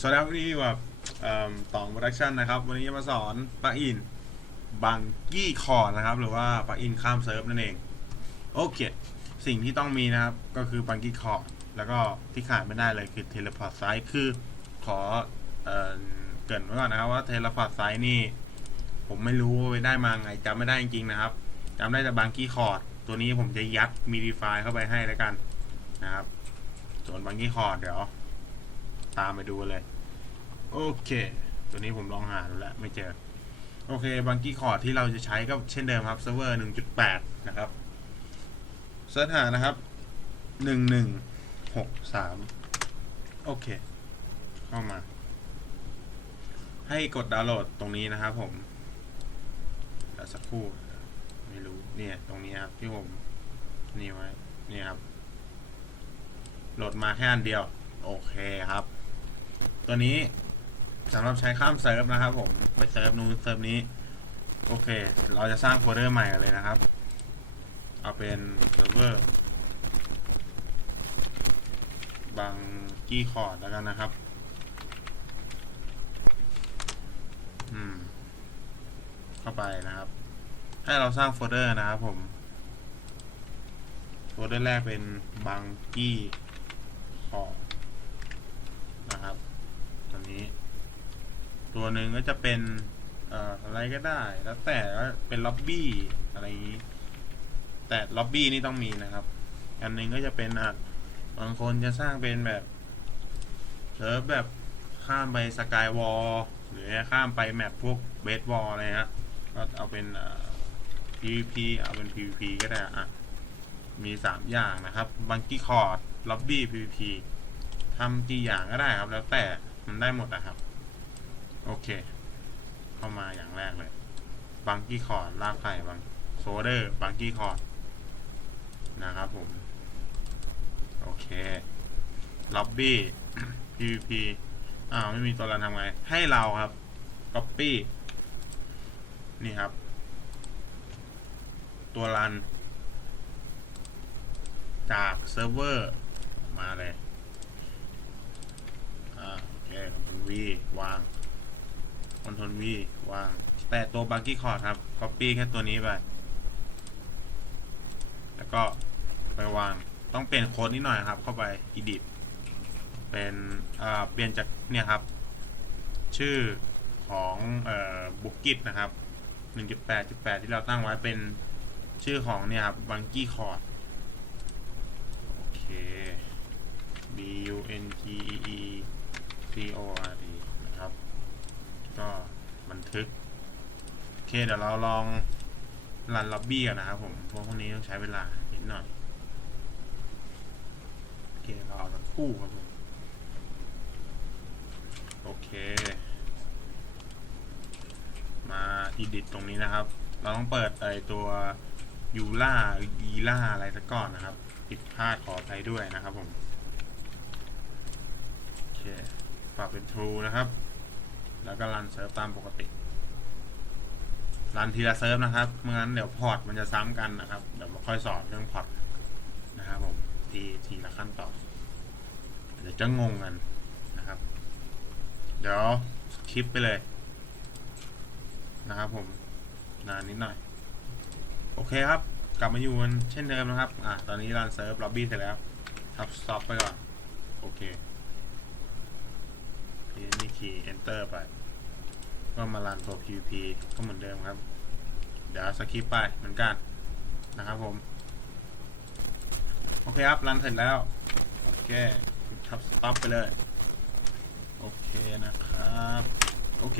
สวัสดีครับวันนี้อยู่กับเอิ่มตองโปรดักชันนะครับ วันนี้จะมาสอนปลั๊กอินบังกี้คอร์นะครับ หรือว่าปลั๊กอินข้ามเซิร์ฟนั่นเอง โอเค สิ่งที่ต้องมีนะครับ ก็คือบังกี้คอร์แล้วก็ที่ขาดไม่ได้เลยคือเทเลพอร์ตไซส์คือขอเออเกรินไว้ก่อนนะครับว่าเทเลพอร์ตไซส์นี่ ผมไม่รู้ว่าไปได้มาไงจำไม่ได้จริงๆนะครับจำได้แต่บังกี้คอร์ตัวนี้ผมจะยัดมีดีไฟเข้าไปให้แล้วกันนะครับ ส่วนบังกี้คอร์เดี๋ยว ตามไปดูเลย โอเค ตัวนี้ผมลองหาดูแล้วไม่เจอ โอเคบังกี้คอร์ดที่เราจะใช้ก็เช่นเดิมครับเซิร์ฟเวอร์1.8นะครับเสิร์ชหานะครับ1163โอเค เข้ามา ให้กดดาวน์โหลดตรงนี้นะครับผมเดี๋ยวสักครู่ ไม่รู้เนี่ยตรงนี้ครับที่ผมนี่ไว้นี่ครับโหลดมาแค่อันเดียว โอเคครับ ตัวนี้สำหรับใช้ข้ามเซิร์ฟนะครับผม ไปเซิร์ฟนู้นเซิร์ฟนี้ โอเค เราจะสร้างโฟลเดอร์ใหม่กันเลยนะครับ เอาเป็นเซิร์ฟเวอร์บางกี้คอร์ดแล้วกันนะครับ อืม เข้าไปนะครับ ให้เราสร้างโฟลเดอร์นะครับผม โฟลเดอร์แรกเป็นบางกี้คอร์ด นะครับ ตัวนี้ ตัวหนึ่งก็จะเป็นอะไรก็ได้ แล้วแต่ก็เป็นล็อบบี้อะไรอย่างนี้ แต่ล็อบบี้นี่ต้องมีนะครับ อันหนึงก็จะเป็นอะบางคนจะสร้างเป็นแบบเซิร์ฟแบบข้ามไปสกายวอลหรือข้ามไปแมปพวกเบสบอลอะไรฮะก็เอาเป็นอ่ PVP เอาเป็น PVP ก็ได้อะมีสามอย่างนะครับบังกี้คอร์ดล็อบบี้ PVP ทำกี่อย่างก็ได้ครับ แล้วแต่มันได้หมดนะครับ โอเค เข้ามาอย่างแรกเลยบังกี้คอร์ดลากไข่บังโซเดอร์บังกี้คอร์ดนะครับผม โอเคล็อบบี้ PVP อ้าวไม่มีตัวรันทำไง ให้เราครับ Copy นี่ครับ ตัวรัน จากเซิร์ฟเวอร์ มาเลย อ่า โอเคคอนวีวาง อนโทรลวีวาง แต่ตัวบังกี้คอร์ดครับ copy แค่ตัวนี้ไป แล้วก็ไปวาง ต้องเปลี่ยนโค้ดนิดหน่อยครับ เข้าไป edit เป็นเปลี่ยนจากเนี่ยครับ ชื่อของบุกกิตนะครับ 1.8.8 ที่เราตั้งไว้เป็นชื่อของเนี่ยครับบังกี้คอร์ดโอเค B U N G E E C O R D นะครับ ก็บันทึก โอเคเดี๋ยวเราลองรันล็อบบี้กันนะครับผมเพราะพวกนี้ต้องใช้เวลานิดหน่อย โอเครอสักคู่ครับผม โอเค มา edit ตรงนี้นะครับ เราต้องเปิดไอตัวยูล่ายีล่าอะไรสักก่อนนะครับผิดพลาดขออภัยด้วยนะครับผม โอเคปรับเป็น true นะครับ แล้วก็รันเซิร์ฟตามปกติ รันทีละเซิร์ฟนะครับไม่งั้นเดี๋ยวพอร์ตมันจะซ้ำกันนะครับ เดี๋ยวมาค่อยสอนเรื่องพอร์ตนะครับผมทีทีละขั้นตอนเดี๋ยวจะงงกันนะครับ เดี๋ยวคลิปไปเลยนะครับผมนานนิดหน่อย โอเคครับ กลับมาอยู่กันเช่นเดิมนะครับ อะตอนนี้รันเซิร์ฟล็อบบี้เสร็จแล้วทับสต็อปไปก่อน โอเค ทีนี่คีย์ enter ไป ก็มารันตัว PVP ก็เหมือนเดิมครับ เดี๋ยวสคิปไปเหมือนกันนะครับผม โอเคครับรันเสร็จแล้ว โอเคทับสต็อปไปเลย โอเคนะครับ โอเค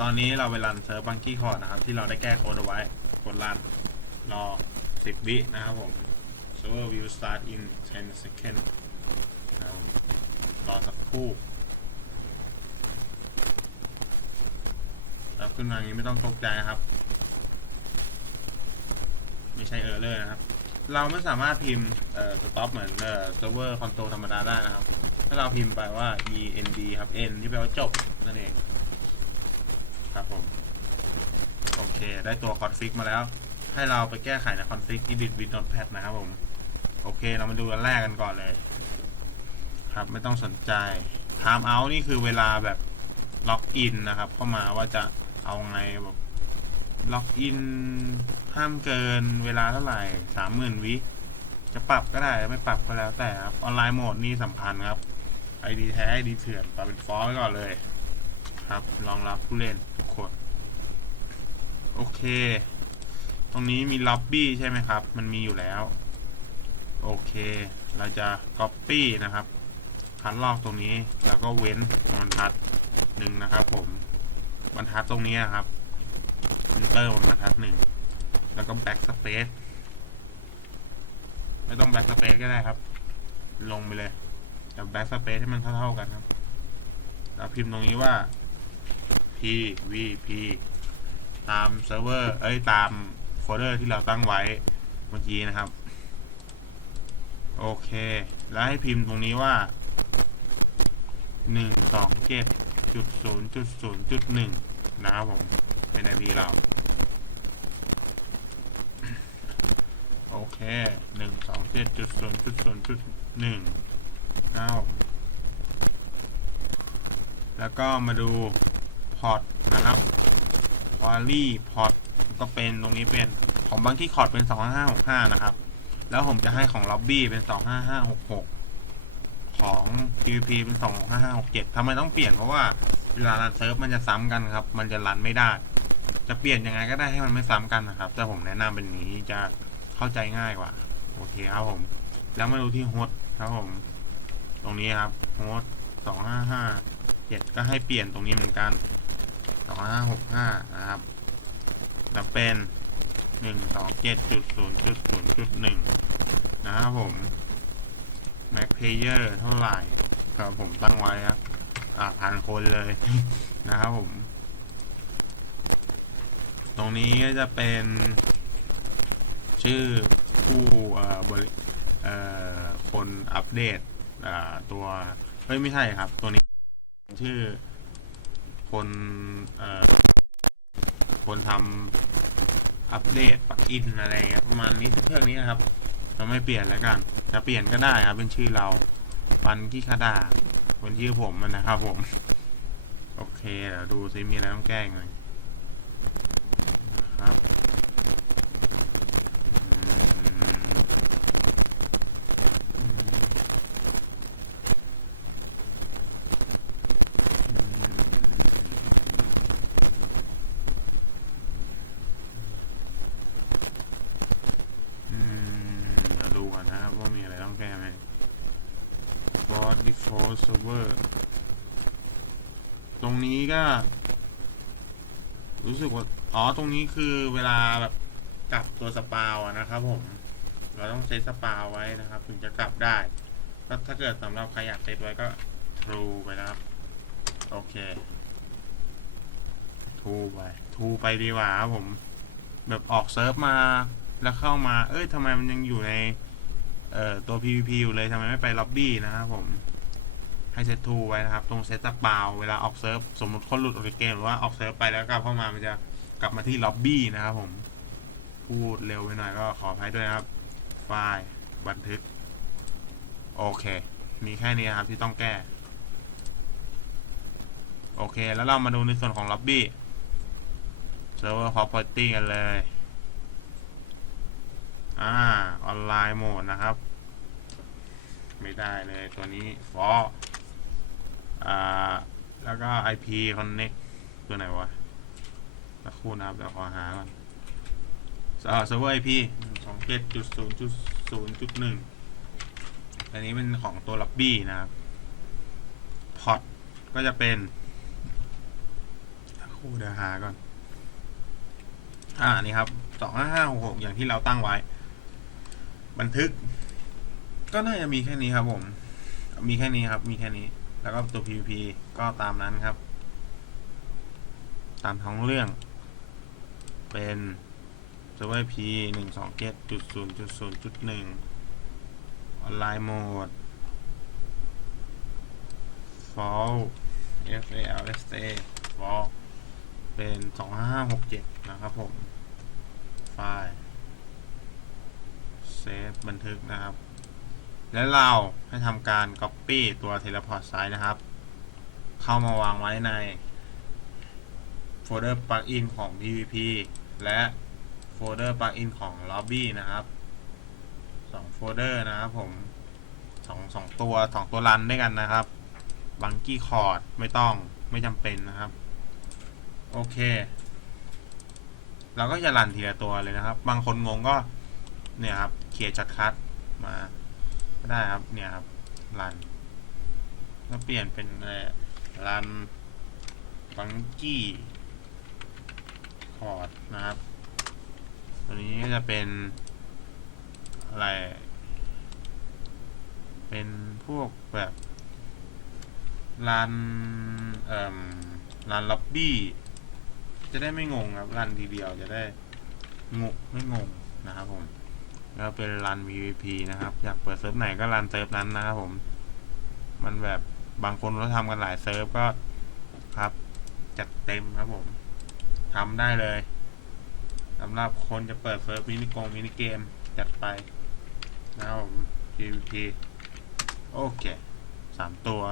ตอนนี้เราไปรันเซิร์ฟบังกี้คอร์นะครับ ที่เราได้แก้โค้ดเอาไว้กดรันรอ 10 วินะครับผม server will start in 10 seconds นะครับผมรอสักครู่ ล้วขึ้นมาอย่างนี้ไม่ต้องตกใจนะครับ ไม่ใช่เออร์เลอร์นะครับ เราไม่สามารถพิมพ์เอ่อ stop เหมือนเอ่อ server console ธรรมดาได้นะครับ ถ้าเราพิมพ์ไปว่า end ครับ end ที่แปลว่าจบนั่นเอง ครับผม โอเค ได้ตัวคอนฟิกมาแล้ว ให้เราไปแก้ไขในคอนฟิก edit with notepad นะครับผม โอเค เรามาดูอันแรกกันก่อนเลย ครับ ไม่ต้องสนใจ time out นี่คือเวลาแบบล็อกอินนะครับ เข้ามาว่าจะ เอาไงแบบล็อกอินห้ามเกินเวลาเท่าไหร่สามหมื่นวิ จะปรับก็ได้ไม่ปรับก็แล้วแต่ครับ ออนไลน์โหมดนี่สำคัญครับ ID แท้ ID เถื่อนปรับเป็นฟอลไว้ก่อนเลย ครับรองรับผู้เล่นทุกคนโอเค ตรงนี้มีล็อบบี้ใช่ไหมครับ มันมีอยู่แล้ว โอเค เราจะ Copy นะครับคัดลอกตรงนี้แล้วก็เว้นบรรทัดหนึ่งนะครับผม บรรทัดตรงนี้ครับ Enter บนบรรทัดหนึ่ง แล้วก็ Backspace ไม่ต้อง Backspace ก็ได้ครับ ลงไปเลยแต่ Backspace ให้มันเท่าๆกันครับ แล้วพิมพ์ตรงนี้ว่า pvp ตามเซิร์ฟเวอร์ เอ้ย ตามโฟลเดอร์ที่เราตั้งไว้เมื่อกี้นะครับ โอเค แล้วให้พิมพ์ตรงนี้ว่าหนึ่งสองเจ็ด จุดศูนย์จุดศูนย์จุดหนึ่งนะครับผม เป็นไอพีเรา โอเคหนึ่งสองเจ็ดจุดศูนย์จุดศูนย์จุดหนึ่งนะครับผมแล้วก็มาดูพอร์ตนะครับวอลลี่พอร์ตก็เป็นตรงนี้เป็นของบางที่คอร์ดเป็น 2565 นะครับ แล้วผมจะให้ของล็อบบี้เป็น 25566 ของ PVP เป็น 25567ทำไมต้องเปลี่ยนเพราะว่าเวลารันเซิร์ฟมันจะซ้ำกันครับ มันจะรันไม่ได้ จะเปลี่ยนยังไงก็ได้ให้มันไม่ซ้ำกันนะครับ แต่ผมแนะนำเป็นนี้จะเข้าใจง่ายกว่า โอเคครับผม แล้วมาดูที่โฮสครับผม ตรงนี้ครับโฮส2557 ก็ให้เปลี่ยนตรงนี้เหมือนกัน 2565 นะครับแล้วเป็นหนึ่งสองเจ็ ดจุดศูนย์จุดศูนย์เท่าไหร่ครับผมตั้งไว้ครับอ่าพันคนเลยนะครับผม ตรงนี้ก็จะเป็นชื่อผู้เอ่อบริเอ่อคนอัปเดตอ่าตัวเฮ้ยไม่ใช่ครับ ตัวนี้ชื่อคนเอ่อคนทำอัปเดตปลั๊กอินอะไรเงี้ยประมาณนี้ทุกเครื่องนี้นะครับ เราไม่เปลี่ยนแล้วกัน จะเปลี่ยนก็ได้ครับ เป็นชื่อเราวันที่คาดาเป็นชื่อผมมันนะครับผม โอเคเดี๋ยวดูซิมีอะไรต้องแก้หน่อยครับอืมอืมอืมเดี๋ยวดูก่อนนะครับว่ามีอะไร ต้องแก้ไหม Board Default Server ตรงนี้ก็ รู้สึกว่า อ๋อ ตรงนี้คือเวลาแบบกลับตัวสปาวะนะครับผม เราต้องเซตสปาวไว้นะครับ ถึงจะกลับได้ก็ถ้าเกิดสำหรับใครอยากเซตไว้ก็ true ไปนะครับ โอเค true ไป true ไปดีกว่าครับผม แบบออกเซิร์ฟมาแล้วเข้ามา เอ้ยทำไมมันยังอยู่ใน เอ่อตัว PVP อยู่เลยทำไมไม่ไปล็อบบี้นะครับผมให้เซตทูไว้นะครับ ตรงเซตสปล่าเวลาออกเซิร์ฟสมมติคนหลุดออกจากเกมหรือว่าออกเซิร์ฟไปแล้วกลับเข้ามามันจะกลับมาที่ล็อบบี้นะครับผมพูดเร็วไปหน่อยก็ขออภัยด้วยนะครับ ไฟล์บันทึก โอเค มีแค่นี้นครับที่ต้องแก้ โอเค แล้วเรามาดูในส่วนของล็อบบี้ Server Property กันเลย อ่าออนไลน์โหมดนะครับ ไม่ได้เลยตัวนี้ฟออ่าแล้วก็ IP Connect ตัวไหนวะสักครู่นะครับเดี๋ยวขอหาก่อนอ่า Server IP สองเจ็ดจุดศูนย์จุดศูนย์จุดหนึ่งอันนี้เป็นของตัว Lobby นะครับ พอร์ตก็จะเป็นสักครู่เดี๋ยวหาก่อน อ่า นี่ครับสองห้าห้าหกหกอย่างที่เราตั้งไว้ บันทึก ก็น่าจะมีแค่นี้ครับผม มีแค่นี้ครับ มีแค่นี้ แล้วก็ตัว PVP ก็ตามนั้นครับ ตามท้องเรื่อง เป็น server IP หนึ่งสองเจ็ดจุดศูนย์จุดศูนย์จุดหนึ่งออนไลน์โหมด fall f a l s a fall เป็นสองห้าห้าหกเจ็ดนะครับผม ไฟล์ เซฟบันทึกนะครับ และเราให้ทำการ Copy ตัว Teleport Site นะครับ เข้ามาวางไว้ในโฟลเดอร์ปลั๊กอินของ PVP และโฟลเดอร์ปลั๊กอินของ Lobby นะครับสองโฟลเดอร์นะครับผมสองสองตัวสองตัวรันด้วยกันนะครับบังกี้คอร์ดไม่ต้องไม่จำเป็นนะครับ โอเค เราก็จะรันทีละตัวเลยนะครับ บางคนงงก็เนี่ยครับ เขียนชัดคัดมาก็ได้ครับเนี่ยครับรันก็เปลี่ยนเป็นอะไรรันบังกี้คอร์ดนะครับตัวนี้ก็จะเป็นอะไร เป็นพวกแบบรันเอ่มรันล็อบบี้ จะได้ไม่งงครับรันทีเดียวจะได้งงไม่งงนะครับผม แล้วเป็นรัน VVP นะครับ อยากเปิดเซิร์ฟไหนก็รันเซิร์ฟนั้นนะครับผม มันแบบบางคนเขาทำกันหลายเซิร์ฟก็ครับจัดเต็มครับผมทำได้เลยสำหรับคนจะเปิดเซิร์ฟมินิกงมินิเกมจัดไปนะครับผม PVP โอเคสามตัว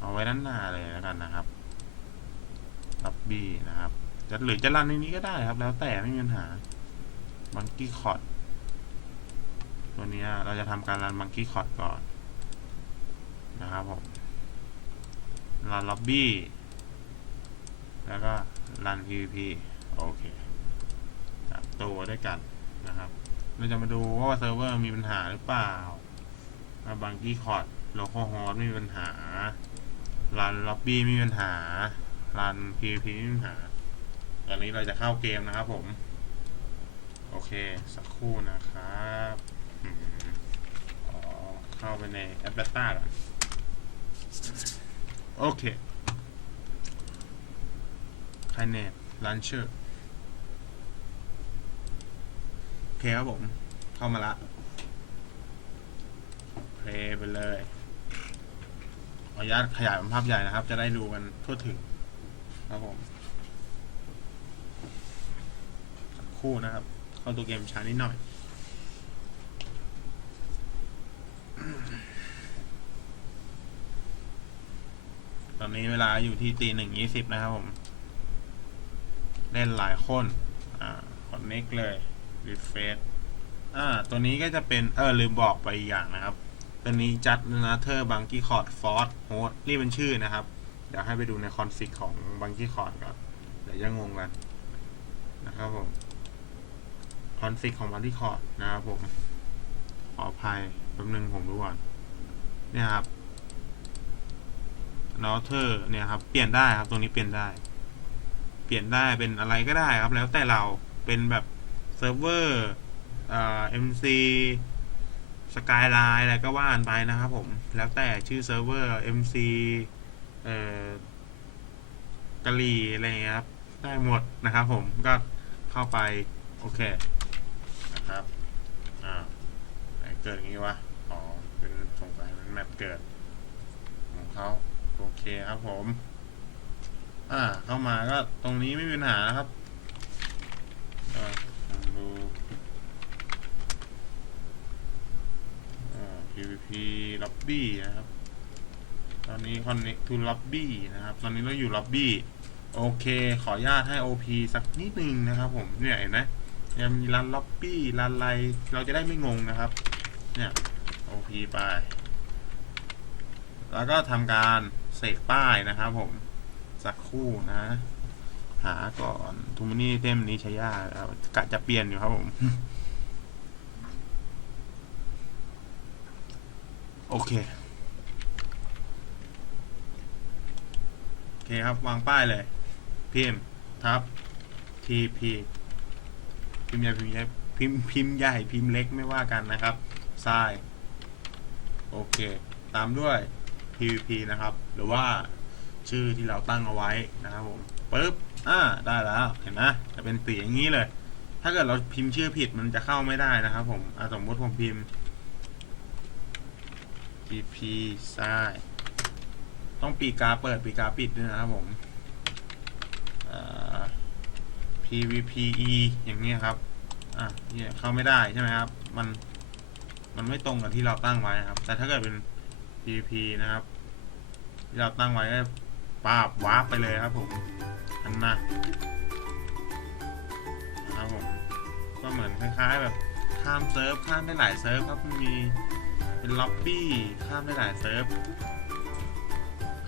เอาไว้ด้านหน้าเลยแล้วกันนะครับลับบี้นะครับจะหรือจะรันในนี้ก็ได้ครับ แล้วแต่ไม่มีปัญหาบังกี้คอร์ด ตัวนี้เราจะทำการรันบังกี้คอร์ดก่อนนะครับผมรันล็อบบี้แล้วก็รัน PVP โอเคตัวด้วยกันนะครับ เราจะมาดูว่าเซิร์ฟเวอร์มีปัญหาหรือเปล่าบังกี้คอร์ดโลโคฮอสไม่มีปัญหารันล็อบบี้ไม่มีปัญหารัน PVP ไม่มีปัญหา ตอนนี้เราจะเข้าเกมนะครับผม โอเค สักครู่นะครับ เข้าไปในแอปเบต้าก่อนโอเคไคเนตลันเชอร์โอเคครับผม เข้ามาละเพลย์ไปเลยขออนุญาตขยายเป็นภาพใหญ่นะครับ จะได้ดูกันทั่วถึงครับผมสักคู่นะครับ เข้าตัวเกมช้านิดหน่อย นี้เวลาอยู่ที่ตีหนึ่งยี่สิบนะครับผม เล่นหลายคน อ่าคอนเน็กเลยรีเฟซอ่า ตัวนี้ก็จะเป็น เออลืมบอกไปอีกอย่างนะครับ ตัวนี้จัดนาเธอร์บังกี้คอร์ดฟอร์โฮสนี่เป็นชื่อนะครับ เดี๋ยวให้ไปดูในคอนฟิกของบังกี้คอร์ดก่อน เดี๋ยวจะงงกันนะครับผม คอนฟิกของบังกี้คอร์ดนะครับผม ขออภัยแป๊บนึงผมดูก่อนเนี่ยครับ นอเธอร์เนี่ยครับ เปลี่ยนได้ครับ ตรงนี้เปลี่ยนได้ เปลี่ยนได้เป็นอะไรก็ได้ครับ แล้วแต่เรา เป็นแบบเซิร์ฟเวอร์เอ่อ MC สกายไลน์อะไรก็ว่ากันไปนะครับผม แล้วแต่ชื่อเซิร์ฟเวอร์ MC เอ่อกะลีอะไรเงี้ยครับ ได้หมดนะครับผม ก็เข้าไป โอเค นะครับ อ่าเกิดอย่างงี้วะ อ๋อ เป็นสงสัยเป็นแมปเกิดของเขา โอเคครับผม อ่า เข้ามาก็ตรงนี้ไม่มีปัญหานะครับลองดูอ่า PVP Lobby นะครับ ตอนนี้ Connect to Lobby นะครับ ตอนนี้เราอยู่ Lobby โอเค ขออนุญาตให้ OP สักนิดนึงนะครับผม เนี่ยเห็นไหมยังมีรัน Lobby รันอะไรเราจะได้ไม่งงนะครับ เนี่ย OP ไป แล้วก็ทำการ เสกป้ายนะครับผม สักคู่นะ หาก่อนทูมินี่เทมนี้ใช้ยากกะจะเปลี่ยนอยู่ครับผม โอเค โอเคครับ วางป้ายเลย พิมพ์ทับ TP พิมพ์ใหญ่พิมพ์ใหญ่พิมพ์พิมพ์ใหญ่พิมพ์เล็กไม่ว่ากันนะครับทราย โอเค ตามด้วย PVP นะครับ หรือว่าชื่อที่เราตั้งเอาไว้นะครับผมปึ๊บอ่าได้แล้ว เห็นไหมจะเป็นสีอย่างนี้เลย ถ้าเกิดเราพิมพ์ชื่อผิดมันจะเข้าไม่ได้นะครับ ผมอ่าสมมติผมพิมพ์ PP ทรายต้องปีกาเปิดปีกาปิดด้วยนะครับผมอ PVPE อย่างนี้ครับ อะเนี่ยเข้าไม่ได้ใช่ไหมครับ มัน มันไม่ตรงกับที่เราตั้งไว้นะครับ แต่ถ้าเกิดเป็น PVP นะครับที่เราตั้งไว้ก็ปาบวาร์ปไปเลยครับผม อันนะนะครับผม ก็เหมือนคล้ายๆแบบข้ามเซิร์ฟข้ามได้หลายเซิร์ฟครับมีเป็นล็อบบี้ข้ามได้หลายเซิร์ฟ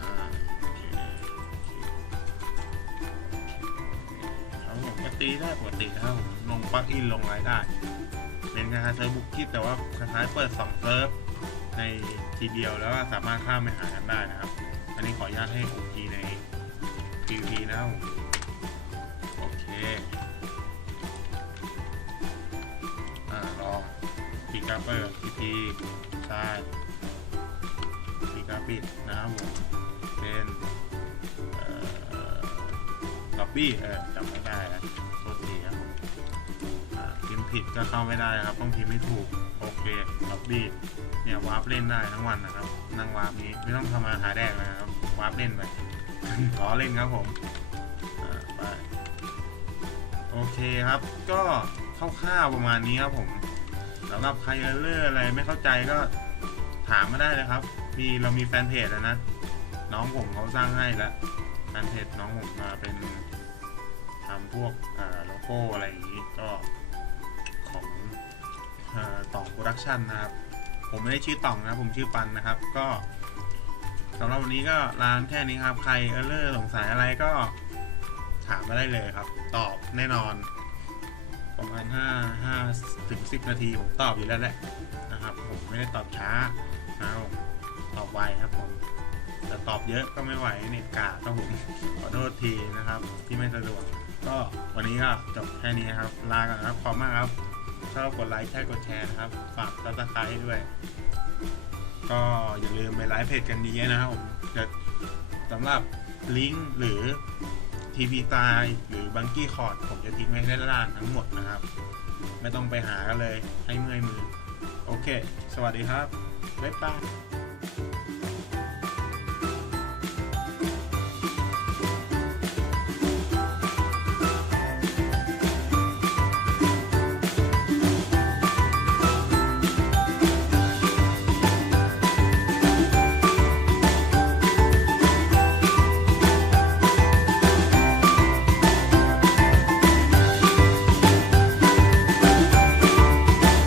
อ่าโอเครับผมก็ตีได้ปกติครับผมลงปลั๊กอินลงอะไรได้ เป็นคล้ายๆเซิร์ฟบุกคิดแต่ว่าคล้ายๆเปิดสองเซิร์ฟ ทีเดียวแล้วก็สามารถข้ามไปหากันได้นะครับ อันนี้ขออนุญาตให้ OP ใน PVP นะครับโอเคอ่ารอปีกาเปอร์พีพีใช่ปีกาปิดนะครับผมเป็นล็อบบี้เออจำไม่ได้แล้วโทษทีครับพิมพ์ผิดก็เข้าไม่ได้ครับ ต้องพิมพ์ให้ถูก โอเคล็อบบี้ เนี่ยวาร์ปเล่นได้ทั้งวันนะครับ นั่งวาร์ปนี้ไม่ต้องทำมาหาแดกนะครับวาร์ปเล่นไปล้อเล่นครับผมไปโอเคครับ ก็คร่าวๆประมาณนี้ครับผมสำหรับใครเออเลอร์อะไรไม่เข้าใจก็ถามมาได้เลยครับ มีเรามีแฟนเพจแล้วนะ น้องผมเขาสร้างให้แล้วแฟนเพจน้องผมมาเป็นทำพวกโลโก้อะไรอย่างนี้ก็ของอต่อโปรดักชันนะครับ ผมไม่ได้ชื่อต่องนะผมชื่อปันนะครับ ก็สำหรับวันนี้ก็ลานแค่นี้ครับ ใครเออร์เลอร์สงสัยอะไรก็ถามมาได้เลยครับ ตอบแน่นอน ประมาณ5 5ถึง10 นาทีผมตอบอยู่แล้วแหละนะครับ ผมไม่ได้ตอบช้านะครับตอบไวครับผมแต่ตอบเยอะก็ไม่ไหวเน็ตกาครับผมขอโทษทีนะครับ ที่ไม่สะดวกก็วันนี้ก็จบแค่นี้ครับ ลากันครับขอบคุณมากครับ ชอบกดไลค์ใช่กดแชร์นะครับ ฝากซับสไครต์ด้วย ก็อย่าลืมไปไลฟ์เพจกันดีนะครับผมสำหรับลิงก์หรือทีวีตายหรือบังกี้คอร์ดผมจะทิ้งไว้ให้ด้านล่างทั้งหมดนะครับ ไม่ต้องไปหากันเลยให้เมื่อยมือ โอเค สวัสดีครับ บ๊ายบาย